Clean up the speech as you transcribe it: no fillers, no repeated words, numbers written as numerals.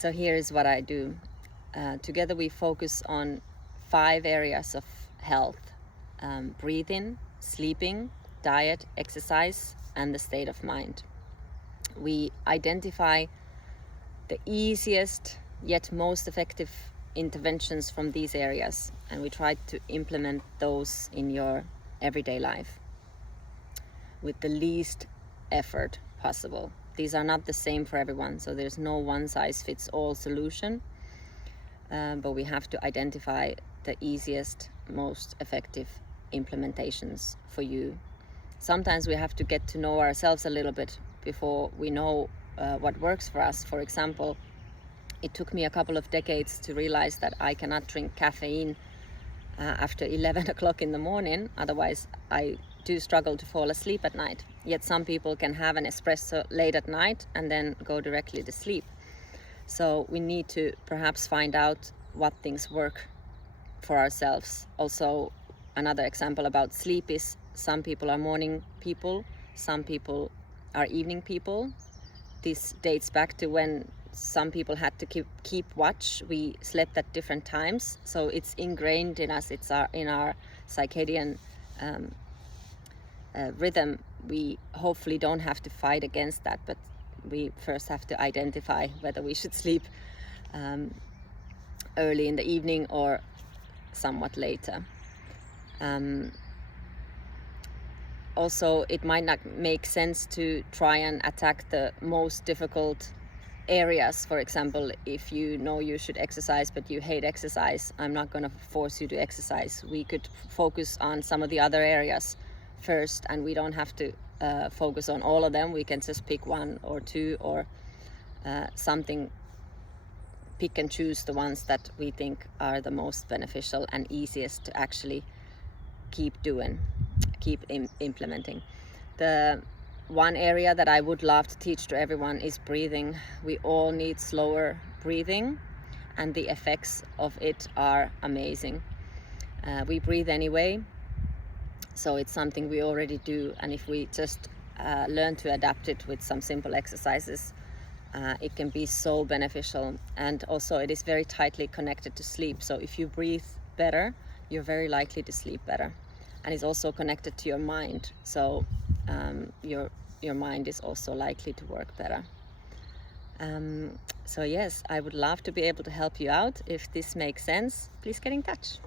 So here is what I do. Together we focus on 5 areas of health: breathing, sleeping, diet, exercise, and the state of mind. We identify the easiest yet most effective interventions from these areas, and we try to implement those in your everyday life with the least effort possible. These are not the same for everyone, so there's no one size fits all solution, but we have to identify the easiest, most effective implementations for you. Sometimes we have to get to know ourselves a little bit before we know what works for us. For example, it took me a couple of decades to realize that I cannot drink caffeine after 11 o'clock in the morning, otherwise I do struggle to fall asleep at night. Yet some people can have an espresso late at night and then go directly to sleep. So we need to perhaps find out what things work for ourselves. Also, another example about sleep is some people are morning people, some people are evening people. This dates back to when some people had to keep watch. We slept at different times, so it's ingrained in us. It's in our circadian rhythm. We hopefully don't have to fight against that, but we first have to identify whether we should sleep early in the evening or somewhat later. Also, it might not make sense to try and attack the most difficult areas. For example, if you know you should exercise but you hate exercise, I'm not going to force you to exercise. We could focus on some of the other areas first, and we don't have to focus on all of them. We can just pick 1 or 2 or something. Pick and choose the ones that we think are the most beneficial and easiest to actually keep implementing. The one area that I would love to teach to everyone is breathing. We all need slower breathing, and the effects of it are amazing. We breathe anyway, so it's something we already do, and if we just learn to adapt it with some simple exercises, it can be so beneficial. And also it is very tightly connected to sleep, so if you breathe better, you're very likely to sleep better. And it's also connected to your mind, so your mind is also likely to work better. So yes, I would love to be able to help you out. If this makes sense, please get in touch.